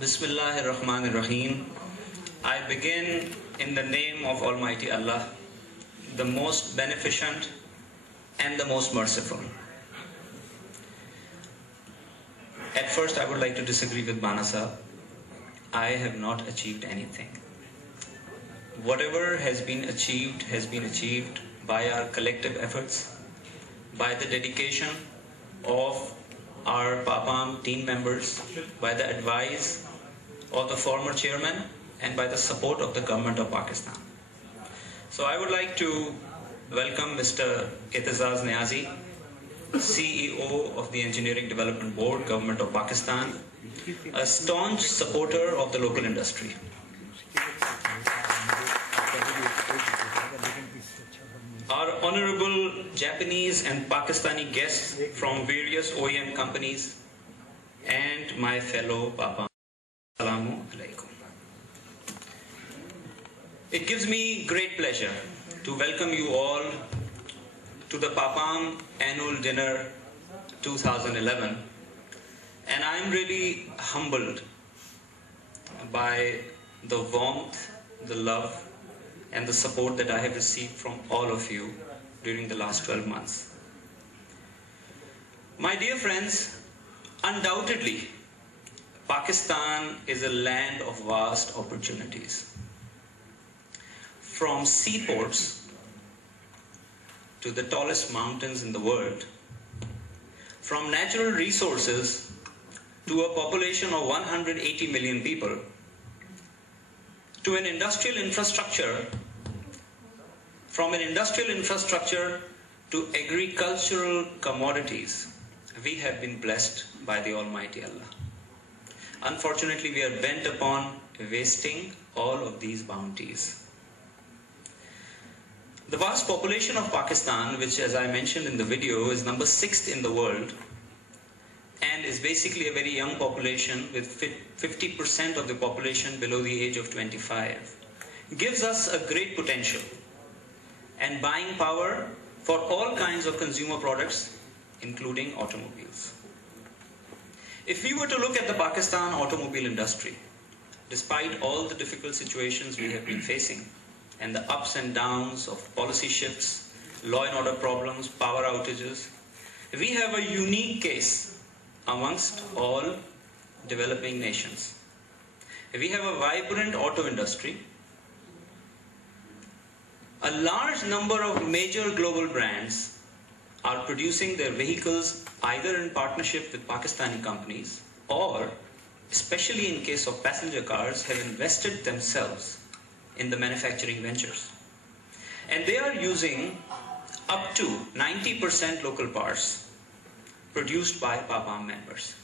Bismillahir Rahmanir Rahim. I begin in the name of Almighty Allah, the most beneficent and the most merciful. At first, I would like to disagree with Bana Sahab. I have not achieved anything. Whatever has been achieved by our collective efforts, by the dedication of our PAAPAM team members, by the advice of the former chairman, and by the support of the government of Pakistan. So I would like to welcome Mr. Itazaz Niazi, CEO of the Engineering Development Board, Government of Pakistan, a staunch supporter of the local industry. Our honorable Japanese and Pakistani guests from various OEM companies, and my fellow PAAPAM. Assalamu alaikum. It gives me great pleasure to welcome you all to the PAAPAM Annual Dinner 2011, and I am really humbled by the warmth, the love, and the support that I have received from all of you during the last 12 months. My dear friends, undoubtedly, Pakistan is a land of vast opportunities. From seaports to the tallest mountains in the world, from natural resources to a population of 180 million people, to an industrial infrastructure, from an industrial infrastructure to agricultural commodities, we have been blessed by the Almighty Allah. Unfortunately, we are bent upon wasting all of these bounties. The vast population of Pakistan, which as I mentioned in the video, is number 6th in the world, and is basically a very young population with 50% of the population below the age of 25, gives us a great potential and buying power for all kinds of consumer products, including automobiles. If we were to look at the Pakistan automobile industry, despite all the difficult situations we have been facing and the ups and downs of policy shifts, law and order problems, power outages, we have a unique case amongst all developing nations. We have a vibrant auto industry. A large number of major global brands are producing their vehicles either in partnership with Pakistani companies or, especially in case of passenger cars, have invested themselves in the manufacturing ventures. And they are using up to 90% local parts produced by PAAPAM members.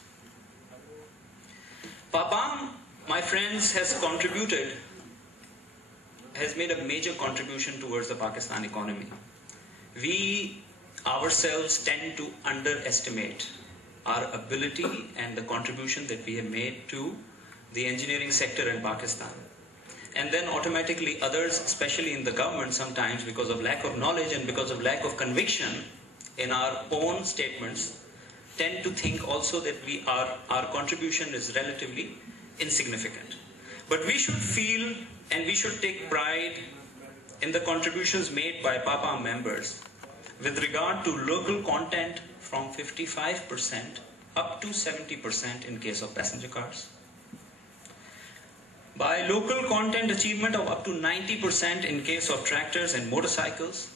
PAAPAM, my friends, has made a major contribution towards the Pakistan economy. We ourselves tend to underestimate our ability and the contribution that we have made to the engineering sector in Pakistan. And then automatically others, especially in the government sometimes, because of lack of knowledge and because of lack of conviction in our own statements, tend to think also that our contribution is relatively insignificant. But we should feel and we should take pride in the contributions made by PAAPAM members with regard to local content from 55% up to 70% in case of passenger cars. By local content achievement of up to 90% in case of tractors and motorcycles,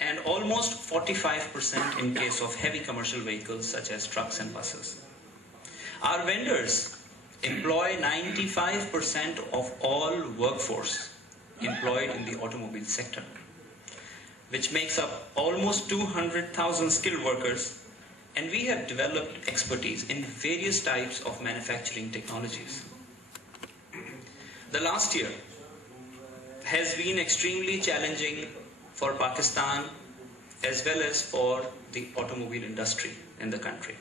and almost 45% in case of heavy commercial vehicles such as trucks and buses. Our vendors employ 95% of all workforce employed in the automobile sector, which makes up almost 200,000 skilled workers, and we have developed expertise in various types of manufacturing technologies. The last year has been extremely challenging for Pakistan as well as for the automobile industry in the country.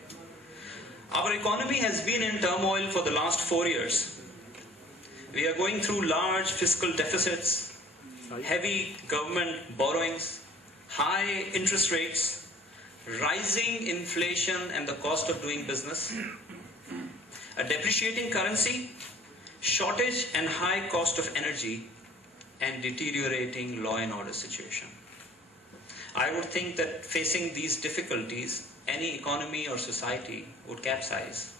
Our economy has been in turmoil for the last 4 years. We are going through large fiscal deficits, heavy government borrowings, high interest rates, rising inflation and the cost of doing business, a depreciating currency, shortage and high cost of energy, and deteriorating law and order situation. I would think that facing these difficulties, any economy or society would capsize.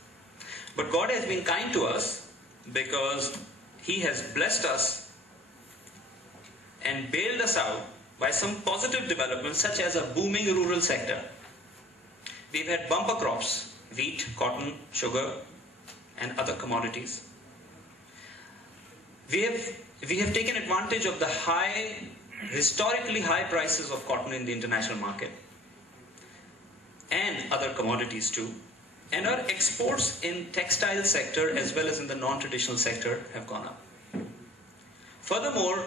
But God has been kind to us because He has blessed us and bailed us out by some positive developments such as a booming rural sector. We've had bumper crops, wheat, cotton, sugar, and other commodities. We have taken advantage of the historically high prices of cotton in the international market and other commodities too. And our exports in textile sector as well as in the non-traditional sector have gone up. Furthermore,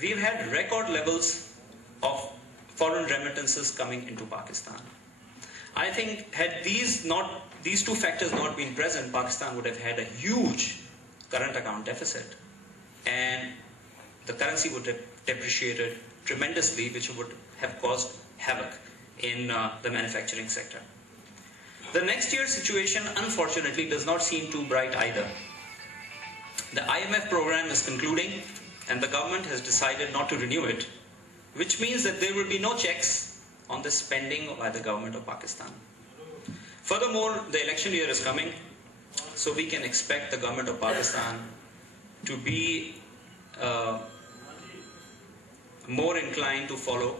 we've had record levels of foreign remittances coming into Pakistan. I think had these two factors not been present, Pakistan would have had a huge current account deficit, and the currency would have depreciated tremendously, which would have caused havoc in the manufacturing sector. The next year's situation, unfortunately, does not seem too bright either. The IMF program is concluding, and the government has decided not to renew it, which means that there will be no checks on the spending by the government of Pakistan. Furthermore, the election year is coming, so we can expect the government of Pakistan to be more inclined to follow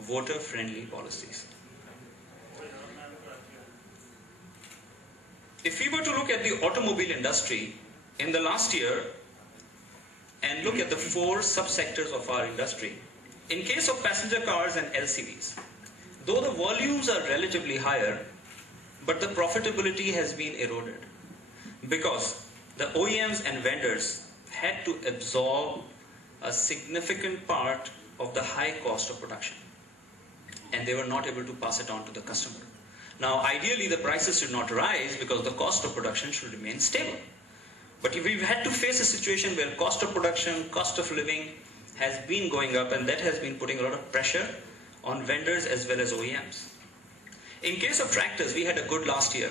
voter-friendly policies. If we were to look at the automobile industry in the last year and look at the 4 subsectors of our industry, in case of passenger cars and LCVs, though the volumes are relatively higher, but the profitability has been eroded because the OEMs and vendors had to absorb a significant part of the high cost of production, and they were not able to pass it on to the customer. Now, ideally, the prices should not rise because the cost of production should remain stable. But we've had to face a situation where cost of production, cost of living has been going up, and that has been putting a lot of pressure on vendors as well as OEMs. In case of tractors, we had a good last year,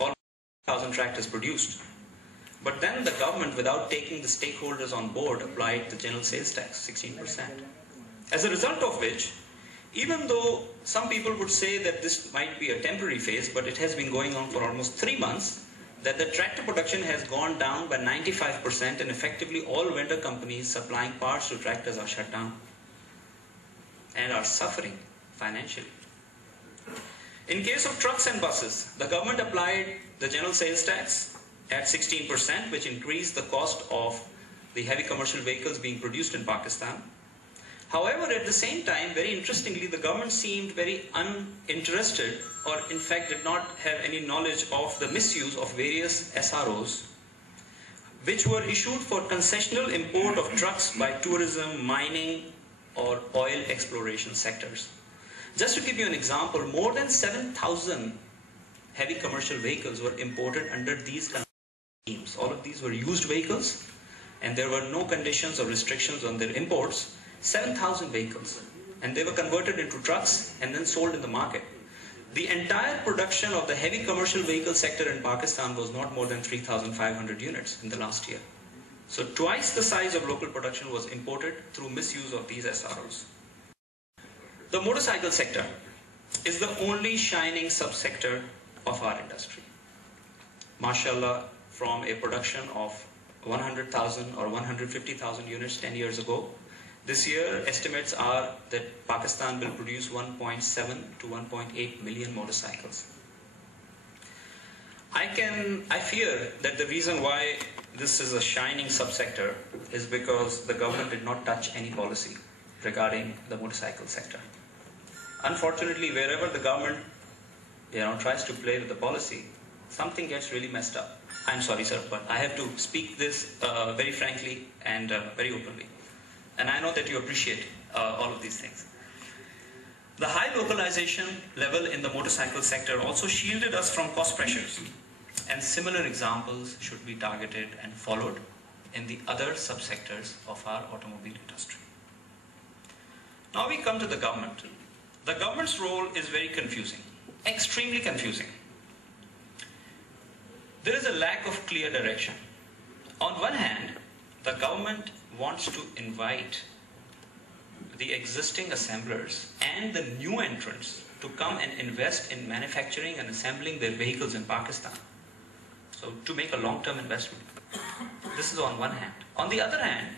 almost 1,000 tractors produced. But then the government, without taking the stakeholders on board, applied the general sales tax, 16%. As a result of which, even though some people would say that this might be a temporary phase, but it has been going on for almost 3 months, that the tractor production has gone down by 95%, and effectively all vendor companies supplying parts to tractors are shut down and are suffering financially. In case of trucks and buses, the government applied the general sales tax at 16%, which increased the cost of the heavy commercial vehicles being produced in Pakistan. However, at the same time, very interestingly, the government seemed very uninterested, or in fact did not have any knowledge of the misuse of various SROs, which were issued for concessional import of trucks by tourism, mining, or oil exploration sectors. Just to give you an example, more than 7,000 heavy commercial vehicles were imported under these schemes. All of these were used vehicles, and there were no conditions or restrictions on their imports. 7,000 vehicles, and they were converted into trucks and then sold in the market. The entire production of the heavy commercial vehicle sector in Pakistan was not more than 3,500 units in the last year. So twice the size of local production was imported through misuse of these SROs. The motorcycle sector is the only shining subsector of our industry. MashaAllah, from a production of 100,000 or 150,000 units 10 years ago, this year, estimates are that Pakistan will produce 1.7 to 1.8 million motorcycles. I fear that the reason why this is a shining subsector is because the government did not touch any policy regarding the motorcycle sector. Unfortunately, wherever the government tries to play with the policy, something gets really messed up. I'm sorry, sir, but I have to speak this very frankly and very openly. And I know that you appreciate all of these things. The high localization level in the motorcycle sector also shielded us from cost pressures. And similar examples should be targeted and followed in the other subsectors of our automobile industry. Now we come to the government. The government's role is very confusing, extremely confusing. there is a lack of clear direction. On one hand, the government wants to invite the existing assemblers and the new entrants to come and invest in manufacturing and assembling their vehicles in Pakistan. So to make a long-term investment. This is on one hand. On the other hand,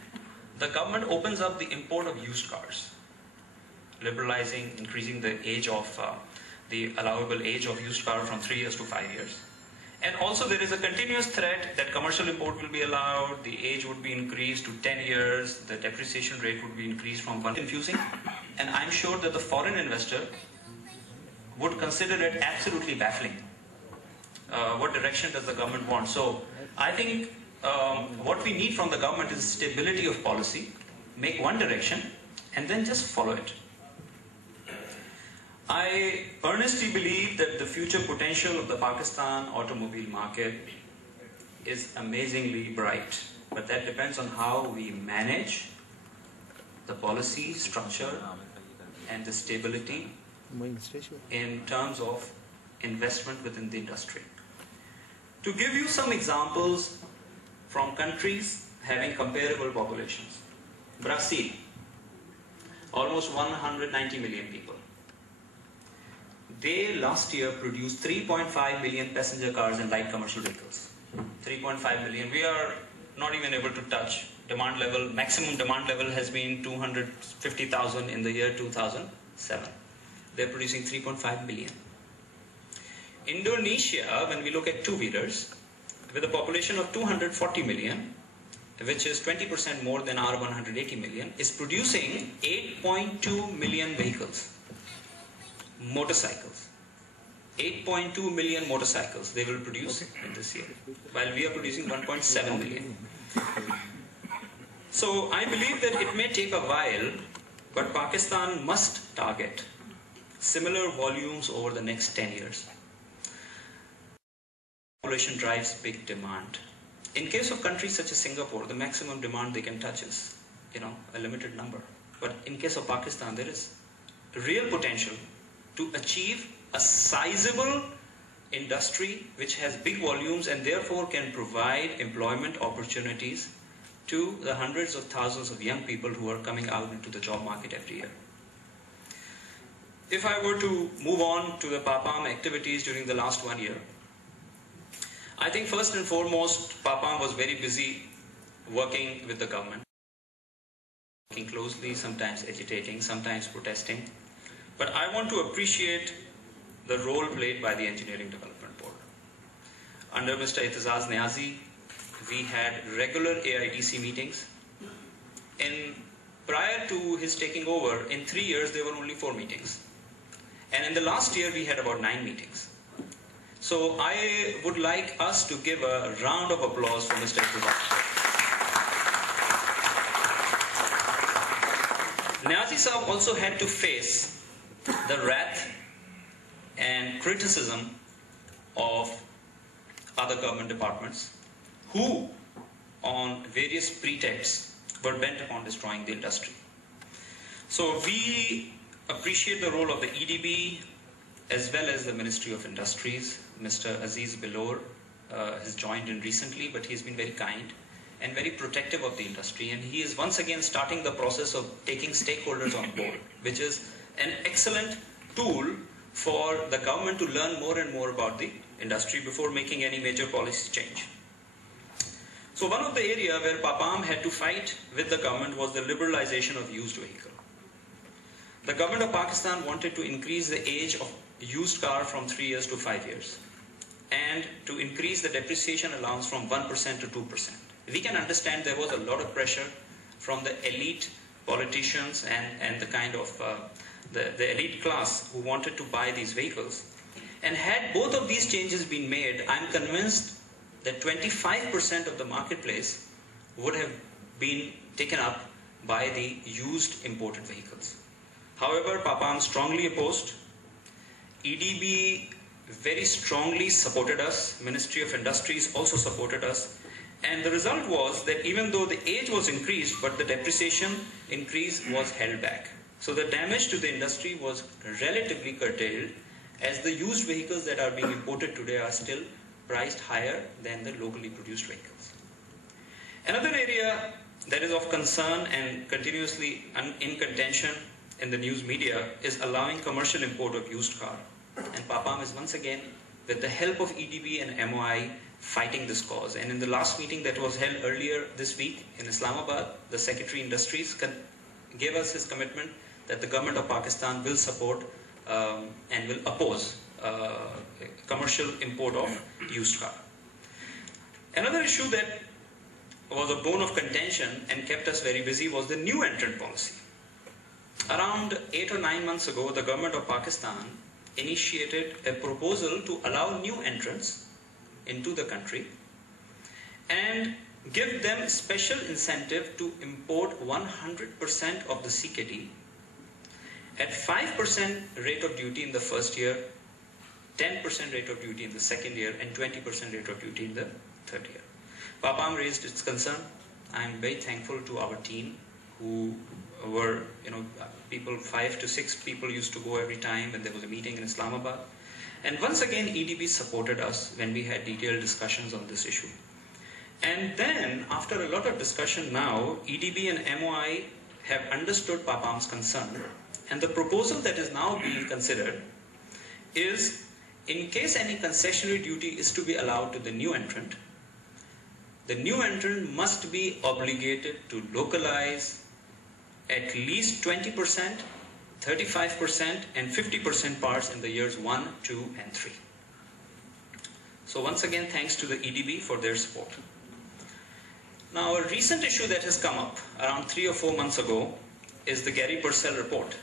the government opens up the import of used cars, liberalizing, increasing the age of the allowable age of used car from 3 years to 5 years. And also there is a continuous threat that commercial import will be allowed, the age would be increased to 10 years, the depreciation rate would be increased from one. Confusing, and I'm sure that the foreign investor would consider it absolutely baffling. What direction does the government want? So I think what we need from the government is stability of policy, make one direction, and then just follow it. I earnestly believe that the future potential of the Pakistan automobile market is amazingly bright, but that depends on how we manage the policy structure and the stability in terms of investment within the industry. To give you some examples from countries having comparable populations. Brazil, almost 190 million people. They last year produced 3.5 million passenger cars and light commercial vehicles. 3.5 million. We are not even able to touch demand level. Maximum demand level has been 250,000 in the year 2007. They're producing 3.5 million. Indonesia, when we look at two-wheelers, with a population of 240 million, which is 20% more than our 180 million, is producing 8.2 million vehicles. Motorcycles. 8.2 million motorcycles they will produce in this year, while we are producing 1.7 million. So I believe that it may take a while, but Pakistan must target similar volumes over the next 10 years. Population drives big demand. In case of countries such as Singapore, the maximum demand they can touch is, a limited number. But in case of Pakistan, there is real potential to achieve a sizable industry which has big volumes and therefore can provide employment opportunities to the hundreds of thousands of young people who are coming out into the job market every year. If I were to move on to the PAAPAM activities during the last 1 year, I think first and foremost, PAAPAM was very busy working with the government, working closely, sometimes agitating, sometimes protesting. But I want to appreciate the role played by the Engineering Development Board. Under Mr. Itazaz Niazi, we had regular AIDC meetings. Prior to his taking over, in 3 years, there were only 4 meetings. And in the last year, we had about 9 meetings. So I would like us to give a round of applause for Mr. Itazaz. Niazi Saab also had to face the wrath and criticism of other government departments who, on various pretexts, were bent upon destroying the industry. So we appreciate the role of the EDB as well as the Ministry of Industries. Mr. Aziz Bilor has joined in recently, but he's been very kind and very protective of the industry, and he is once again starting the process of taking stakeholders on board, which is an excellent tool for the government to learn more and more about the industry before making any major policy change. So one of the areas where PAAPAM had to fight with the government was the liberalization of used vehicle. The government of Pakistan wanted to increase the age of used car from 3 years to 5 years and to increase the depreciation allowance from 1% to 2%. We can understand there was a lot of pressure from the elite politicians and the kind of the elite class who wanted to buy these vehicles. And had both of these changes been made, I'm convinced that 25% of the marketplace would have been taken up by the used imported vehicles. However, PAAPAM strongly opposed. EDB very strongly supported us. Ministry of Industries also supported us. And the result was that even though the age was increased, but the depreciation increase was held back. So the damage to the industry was relatively curtailed, as the used vehicles that are being imported today are still priced higher than the locally produced vehicles. Another area that is of concern and continuously in contention in the news media is allowing commercial import of used car. And PAAPAM is once again, with the help of EDB and MOI, fighting this cause. And in the last meeting that was held earlier this week in Islamabad, the Secretary Industries gave us his commitment that the government of Pakistan will support and will oppose commercial import of used car. Another issue that was a bone of contention and kept us very busy was the new entrant policy. Around 8 or 9 months ago, the government of Pakistan initiated a proposal to allow new entrants into the country and give them special incentive to import 100% of the CKD at 5% rate of duty in the first year, 10% rate of duty in the second year, and 20% rate of duty in the third year. PAAPAM raised its concern. I am very thankful to our team who were, people, 5 to 6 people used to go every time when there was a meeting in Islamabad. And once again, EDB supported us when we had detailed discussions on this issue. And then, after a lot of discussion now, EDB and MOI have understood PAAPAM's concern. And the proposal that is now being considered is, in case any concessionary duty is to be allowed to the new entrant must be obligated to localize at least 20%, 35% and 50% parts in the years 1, 2 and 3. So once again, thanks to the EDB for their support. Now, a recent issue that has come up around 3 or 4 months ago is the Gary Purcell report,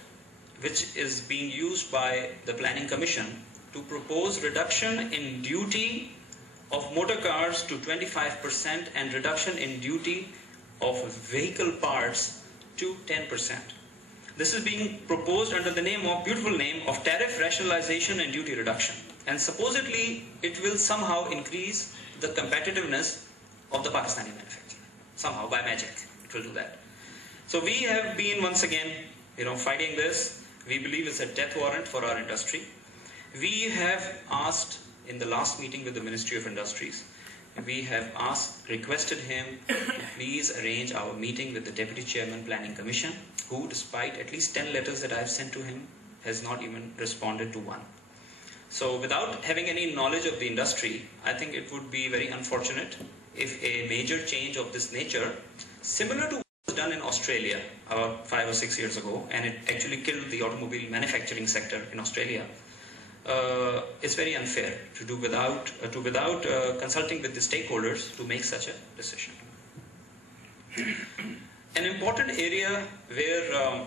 which is being used by the Planning Commission to propose reduction in duty of motor cars to 25% and reduction in duty of vehicle parts to 10%. This is being proposed under the beautiful name of tariff rationalization and duty reduction. And supposedly, it will somehow increase the competitiveness of the Pakistani manufacturer. Somehow, by magic, it will do that. So we have been once again, fighting this. We believe it's a death warrant for our industry. We have asked in the last meeting with the Ministry of Industries, we have requested him to please arrange our meeting with the Deputy Chairman Planning Commission, who, despite at least 10 letters that I have sent to him, has not even responded to one. So without having any knowledge of the industry, I think it would be very unfortunate if a major change of this nature, similar to what was done in Australia about 5 or 6 years ago, and it actually killed the automobile manufacturing sector in Australia, it's very unfair to do without consulting with the stakeholders to make such a decision. An important area where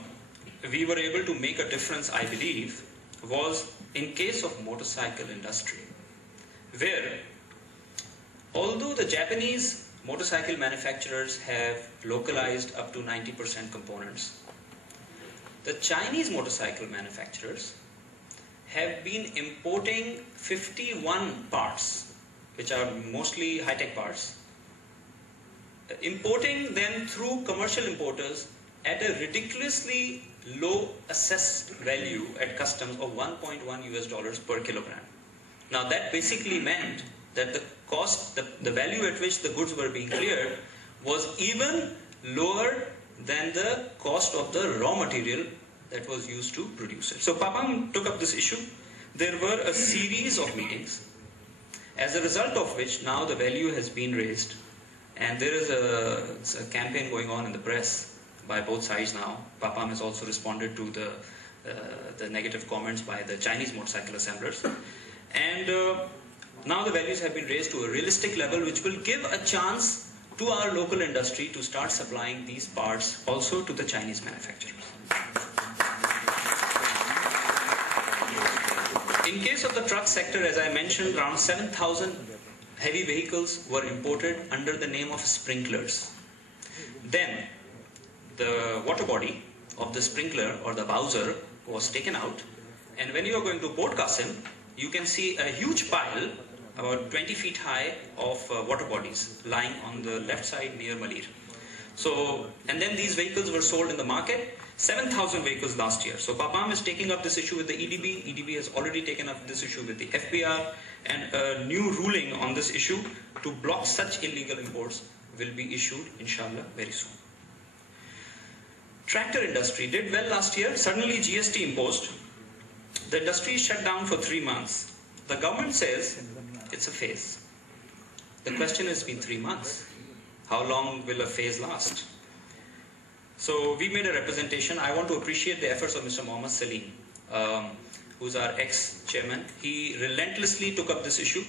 we were able to make a difference, I believe, was in case of motorcycle industry, where although the Japanese motorcycle manufacturers have localized up to 90% components, the Chinese motorcycle manufacturers have been importing 51 parts, which are mostly high-tech parts, importing them through commercial importers at a ridiculously low assessed value at customs of $1.1 per kilogram. Now that basically meant that the cost, the value at which the goods were being cleared was even lower than the cost of the raw material that was used to produce it. So PAAPAM took up this issue. There were a series of meetings, as a result of which now the value has been raised, and there is a campaign going on in the press by both sides now. PAAPAM has also responded to the negative comments by the Chinese motorcycle assemblers, and now the values have been raised to a realistic level, which will give a chance to our local industry to start supplying these parts also to the Chinese manufacturers. In case of the truck sector, as I mentioned, around 7,000 heavy vehicles were imported under the name of sprinklers. Then the water body of the sprinkler or the Bowser was taken out, and when you are going to Port Qasim, you can see a huge pile about 20 feet high of water bodies lying on the left side near Malir. So, and then these vehicles were sold in the market, 7,000 vehicles last year. So PAAPAM is taking up this issue with the EDB. EDB has already taken up this issue with the FBR, and a new ruling on this issue to block such illegal imports will be issued, inshallah, very soon. Tractor industry did well last year. Suddenly GST imposed. The industry is shut down for 3 months. The government says it's a phase. The question has been 3 months. How long will a phase last? So we made a representation. I want to appreciate the efforts of Mr. Mohammed Salim, who's our ex-chairman. He relentlessly took up this issue.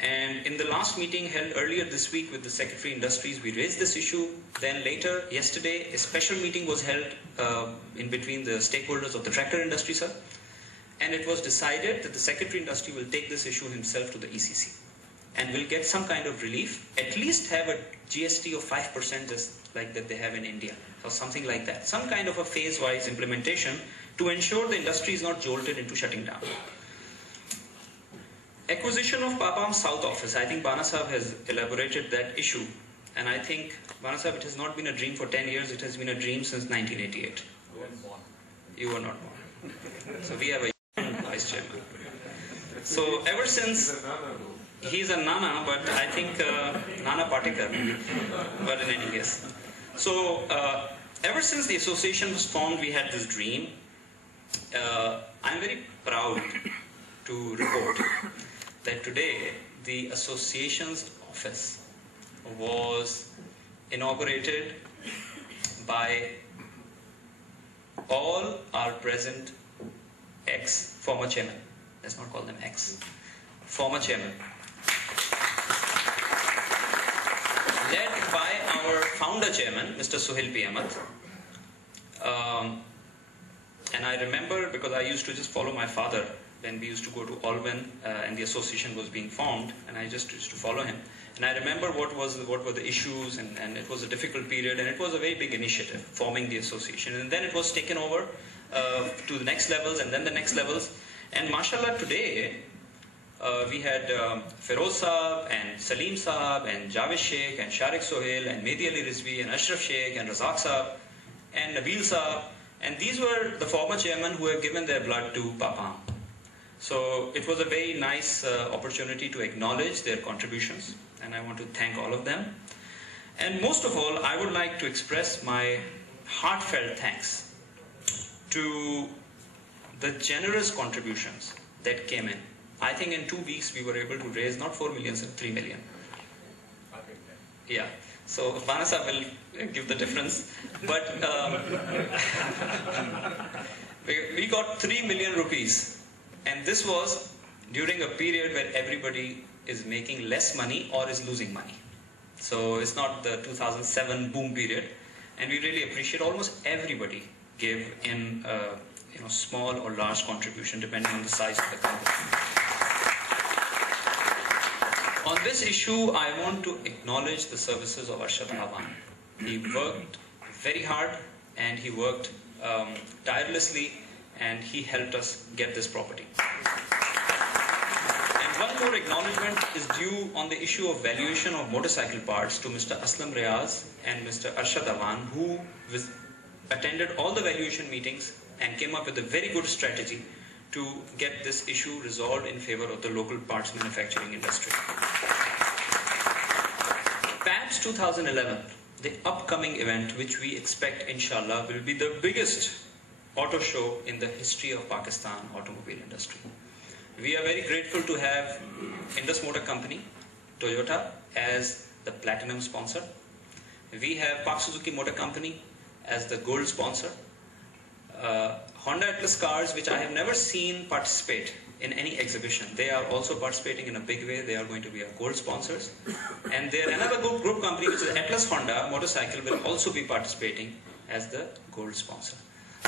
And in the last meeting held earlier this week with the Secretary Industries, we raised this issue. Then later, yesterday, a special meeting was held in between the stakeholders of the tractor industry, sir. And it was decided that the Secretary Industry will take this issue himself to the ECC and will get some kind of relief, at least have a GST of 5% just like that they have in India, or something like that. Some kind of a phase-wise implementation to ensure the industry is not jolted into shutting down. Acquisition of PAAPAM South Office. I think Bana Sahab has elaborated that issue. And I think, Bana Sahab, it has not been a dream for 10 years, it has been a dream since 1988. You were not born. So we have a vice chairman. So ever since, he's a Nana, but I think Nana Patekar, but in any case. So ever since the association was formed, we had this dream. I'm very proud to report that today the association's office was inaugurated by all our present former chairman. Let's not call them former chairman. Led by our founder chairman, Mr. Suhail P. Ahmed. And I remember, because I used to just follow my father when we used to go to Alban and the association was being formed, and I just used to follow him. And I remember what were the issues, and it was a difficult period, and it was a very big initiative, forming the association. And then it was taken over to the next levels, and then the next levels. And mashallah, today, we had Feroz Saab and Salim Saab and Javed Sheikh and Sharik Sohail and Mehdi Ali Rizvi and Ashraf Sheikh and Razak Saab and Nabeel Saab. And these were the former chairmen who have given their blood to PAAPAM. So it was a very nice opportunity to acknowledge their contributions, and I want to thank all of them. And most of all, I would like to express my heartfelt thanks to the generous contributions that came in. I think in 2 weeks we were able to raise not 4 million, but 3 million. Yeah. So Bana Sahab will give the difference. But we got 3 million rupees. And this was during a period where everybody is making less money or is losing money. So it's not the 2007 boom period. And we really appreciate almost everybody gave in small or large contribution depending on the size of the company. On this issue, I want to acknowledge the services of Arshad Hawan. He worked very hard and he worked tirelessly, and he helped us get this property. And one more acknowledgement is due on the issue of valuation of motorcycle parts to Mr. Aslam Riaz and Mr. Arshad Hawan, who attended all the valuation meetings and came up with a very good strategy to get this issue resolved in favor of the local parts manufacturing industry. PAAPS 2011, the upcoming event which we expect inshallah will be the biggest auto show in the history of Pakistan automobile industry. We are very grateful to have Indus Motor Company, Toyota, as the platinum sponsor. We have Pak Suzuki Motor Company as the gold sponsor. Honda Atlas cars, which I have never seen participate in any exhibition, they are also participating in a big way. They are going to be our gold sponsors. And there another group company, which is Atlas Honda Motorcycle, will also be participating as the gold sponsor.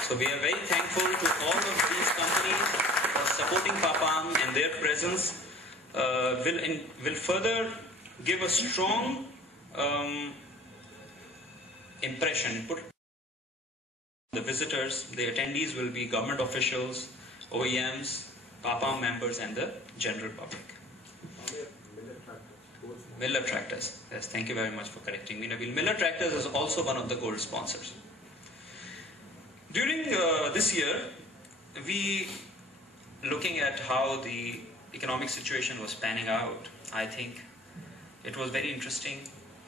So we are very thankful to all of these companies for supporting PAAPAM, and their presence will further give a strong impression. The visitors, the attendees will be government officials, OEMs, PAAPAM members, and the general public. Miller Tractors. Yes, thank you very much for correcting me, Nabeel. Miller Tractors is also one of the gold sponsors. During this year, we looking at how the economic situation was panning out, I think it was very interesting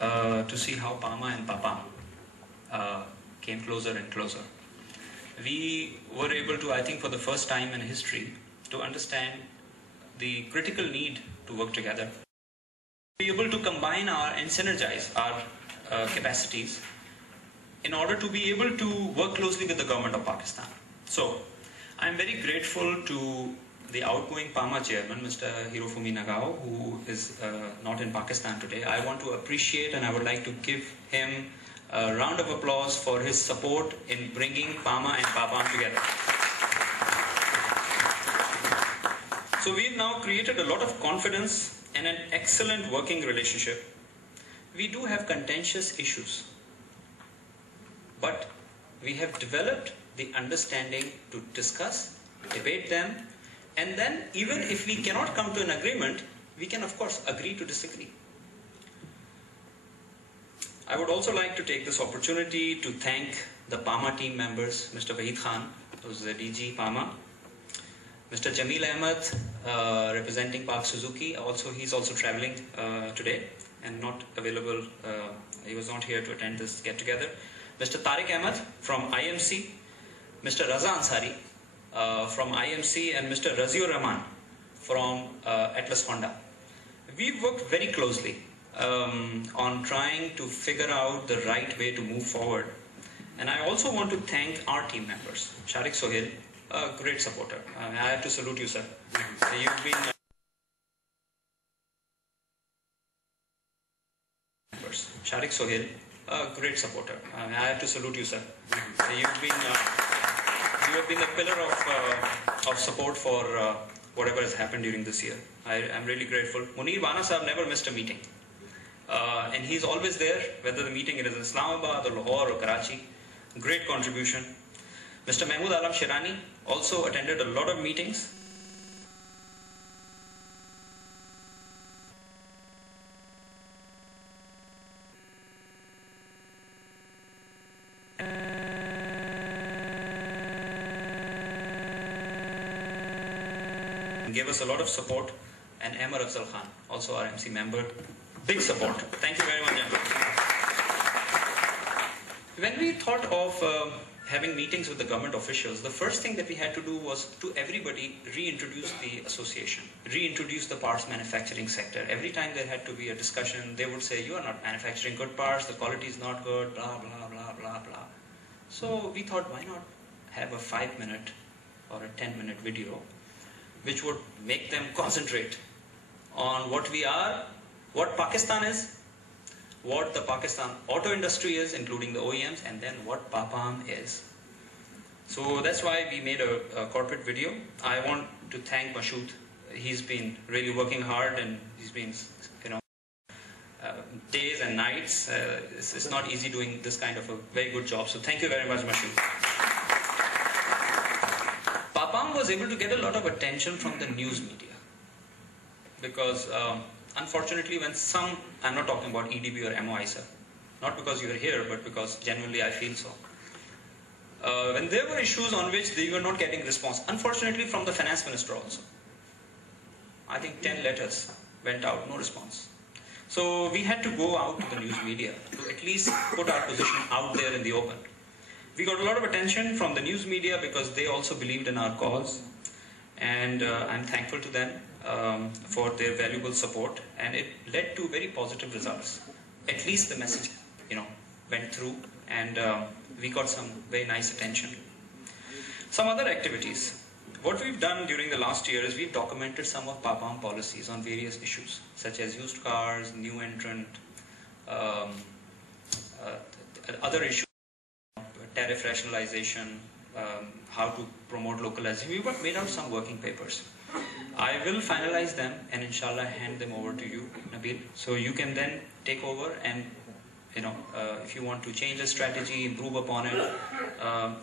to see how PAMA and PAAPAM came closer and closer. We were able to, I think for the first time in history, to understand the critical need to work together. Be able to combine and synergize our capacities in order to be able to work closely with the government of Pakistan. So, I'm very grateful to the outgoing PAMA chairman, Mr. Hirofumi Nagao, who is not in Pakistan today. I want to appreciate and I would like to give him a round of applause for his support in bringing PAMA and PAAPAM together. So we've now created a lot of confidence and an excellent working relationship. We do have contentious issues, but we have developed the understanding to discuss, debate them, and then even if we cannot come to an agreement, we can of course agree to disagree. I would also like to take this opportunity to thank the PAMA team members, Mr. Wahid Khan, who's the DG PAMA, Mr. Jamil Ahmed, representing Park Suzuki, he's also traveling today and not available, he was not here to attend this get-together. Mr. Tariq Ahmed from IMC, Mr. Raza Ansari from IMC, and Mr. Raziur Rahman from Atlas Honda. We've worked very closely on trying to figure out the right way to move forward. And I also want to thank our team members. Sharik Sohail, a great supporter. I have to salute you, sir. You've been... Sharik Sohail, a great supporter. I have to salute you, sir. You have been a pillar of support for whatever has happened during this year. I'm really grateful. Munir Bana sahab never missed a meeting. And he's always there, whether the meeting is in Islamabad or Lahore or Karachi. Great contribution. Mr. Mahmood Alam Shirani also attended a lot of meetings. Gave us a lot of support. And Aamir Allawala Khan, also our MC member. Big support. Thank you very much, Aamir. When we thought of having meetings with the government officials, the first thing that we had to do was to everybody reintroduce the association, reintroduce the parts manufacturing sector. Every time there had to be a discussion, they would say, you are not manufacturing good parts, the quality is not good, blah, blah, blah, blah, blah. So we thought, why not have a 5-minute or a 10-minute video which would make them concentrate on what we are, what Pakistan is, what the Pakistan auto industry is, including the OEMs, and then what PAAPAM is. So that's why we made a corporate video. I want to thank Mashood. He's been really working hard, and he's been, days and nights. It's not easy doing this kind of a very good job. So thank you very much, Mashood. PAAPAM was able to get a lot of attention from the news media because unfortunately when I'm not talking about EDB or MOI, sir, not because you are here, but because genuinely I feel so. When there were issues on which they were not getting response, unfortunately from the finance minister also. I think 10 letters went out, no response. So we had to go out to the news media to at least put our position out there in the open. We got a lot of attention from the news media because they also believed in our cause, and I'm thankful to them for their valuable support, and it led to very positive results. At least the message, went through, and we got some very nice attention. Some other activities. What we've done during the last year is we've documented some of PAAPAM policies on various issues, such as used cars, new entrant, other issues. Tariff rationalization, how to promote localization. We've made out some working papers. I will finalize them and inshallah hand them over to you, Nabeel. So you can then take over and, if you want to change the strategy, improve upon it,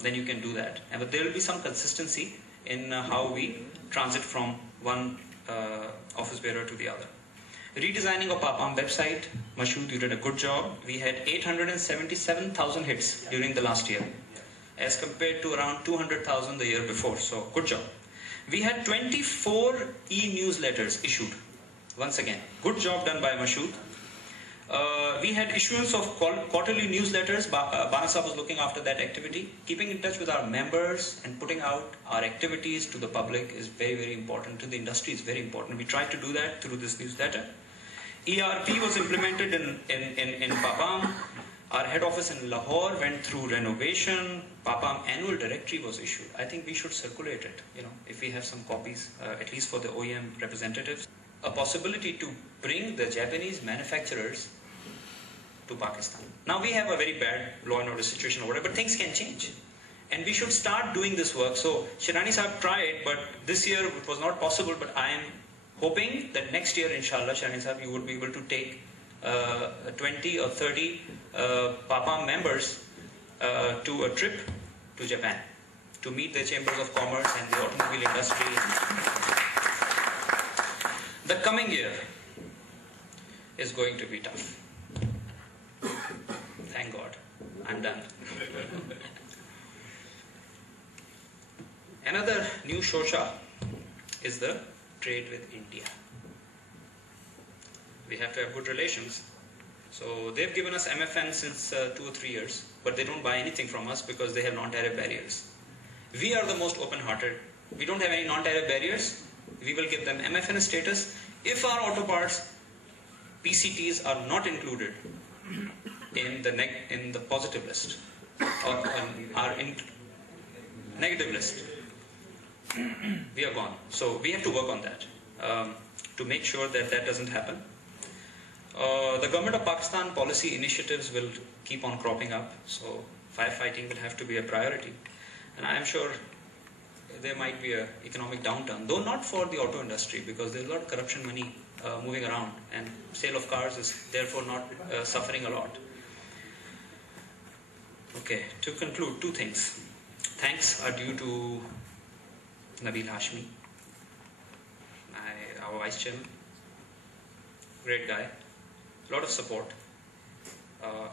then you can do that. But there will be some consistency in how we transit from one office bearer to the other. Redesigning of PAAPAM website, Mashood, you did a good job. We had 877,000 hits during the last year, as compared to around 200,000 the year before. So, good job. We had 24 e-newsletters issued. Once again, good job done by Mashood. We had issuance of quarterly newsletters. Bana Sahab was looking after that activity. Keeping in touch with our members and putting out our activities to the public is very, very important. To the industry is very important. We tried to do that through this newsletter. ERP was implemented in PAAPAM. Our head office in Lahore went through renovation. PAAPAM annual directory was issued. I think we should circulate it, if we have some copies, at least for the OEM representatives. A possibility to bring the Japanese manufacturers to Pakistan. Now we have a very bad law and order situation or whatever, but things can change. And we should start doing this work. So Shirani Sahab tried, but this year it was not possible, but I am hoping that next year, inshallah, Shirani Sahab, you would be able to take 20 or 30 PAAPAM members to a trip to Japan to meet the chambers of commerce and the automobile industry. The coming year is going to be tough. Thank God. I'm done. Another new shosha is the trade with India. We have to have good relations. So they've given us MFN since 2 or 3 years, but they don't buy anything from us because they have non-tariff barriers. We are the most open-hearted. We don't have any non-tariff barriers. We will give them MFN status if our auto parts PCTs are not included in the positive list or are in negative list. We are gone. So we have to work on that to make sure that that doesn't happen. The government of Pakistan policy initiatives will keep on cropping up. So firefighting will have to be a priority. And I am sure there might be an economic downturn, though not for the auto industry, because there's a lot of corruption money moving around, and sale of cars is therefore not suffering a lot. Okay, to conclude, 2 things. Thanks are due to Nabeel Hashmi, our vice chairman. Great guy. A lot of support,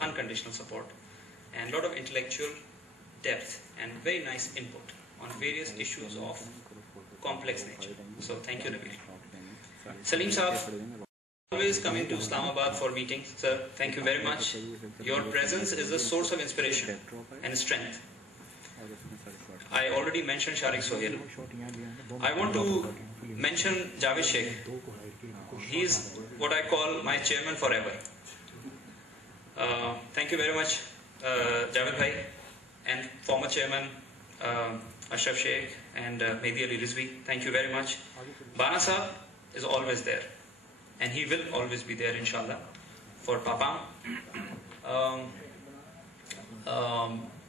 unconditional support, and a lot of intellectual depth and very nice input on various issues of complex nature. So thank you, Nabeel. Salim Saab, always coming to Islamabad for meetings. Sir, thank you very much. Your presence is a source of inspiration and strength. I already mentioned Sharik Sohail. I want to mention Javed Sheikh. He's what I call my chairman forever. Thank you very much, Javed Bhai, and former chairman Ashraf Sheikh and Mehdi Ali Rizvi. Thank you very much. Bana Sahab is always there, and he will always be there, inshallah, for PAAPAM.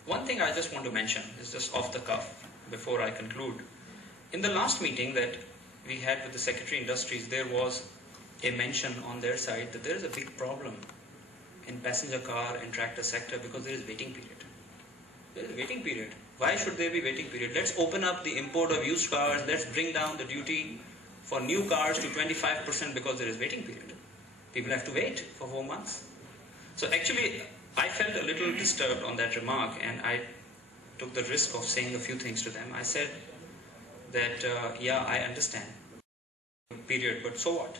One thing I just want to mention is just off the cuff before I conclude. In the last meeting that we had with the Secretary Industries, there was a mention on their side that there is a big problem in passenger car and tractor sector because there is waiting period. There is a waiting period. Why should there be waiting period? Let's open up the import of used cars. Let's bring down the duty for new cars to 25% because there is waiting period. People have to wait for 4 months. So actually, I felt a little disturbed on that remark, and I took the risk of saying a few things to them. I said that, yeah, I understand period, but so what?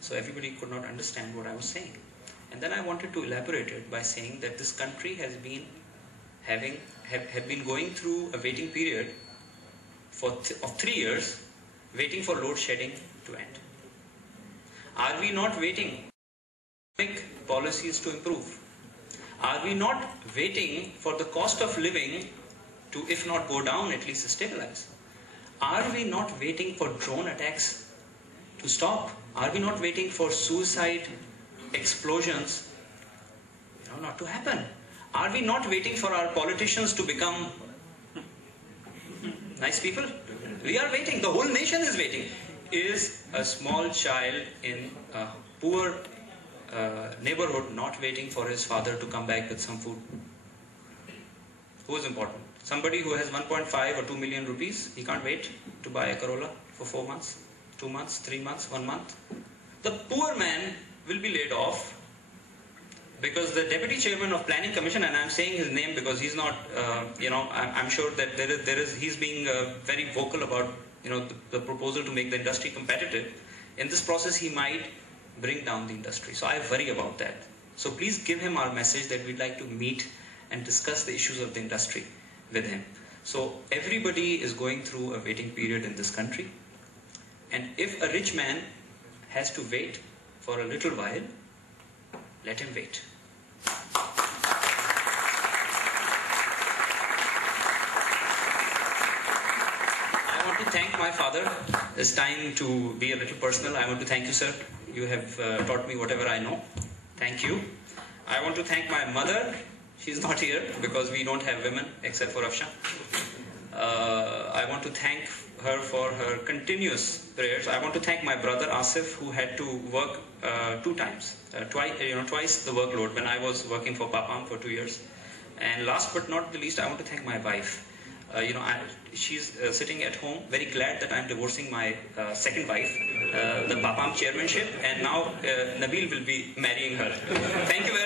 So everybody could not understand what I was saying. And then I wanted to elaborate it by saying that this country has been have been going through a waiting period of 3 years, waiting for load shedding to end. Are we not waiting for policies to improve? Are we not waiting for the cost of living to, if not go down, at least stabilize? Are we not waiting for drone attacks to stop? Are we not waiting for suicide explosions not to happen? Are we not waiting for our politicians to become nice people? We are waiting. The whole nation is waiting. Is a small child in a poor neighborhood not waiting for his father to come back with some food? Who is important? Somebody who has 1.5 or 2 million rupees, he can't wait to buy a Corolla for 4 months, 2 months, 3 months, 1 month. The poor man will be laid off because the Deputy Chairman of Planning Commission, and I'm saying his name because he's not, I'm sure that he's being very vocal about the proposal to make the industry competitive, in this process he might bring down the industry. So I worry about that. So please give him our message that we'd like to meet and discuss the issues of the industry with him. So everybody is going through a waiting period in this country. And if a rich man has to wait for a little while, let him wait. I want to thank my father. It's time to be a little personal. I want to thank you, sir. You have taught me whatever I know. Thank you. I want to thank my mother. She's not here because we don't have women except for Afshan. I want to thank her for her continuous prayers. I want to thank my brother Asif, who had to work twice the workload when I was working for PAAPAM for 2 years. And last but not the least, I want to thank my wife. She's sitting at home, very glad that I'm divorcing my second wife, the PAAPAM chairmanship, and now Nabeel will be marrying her. Thank you very much.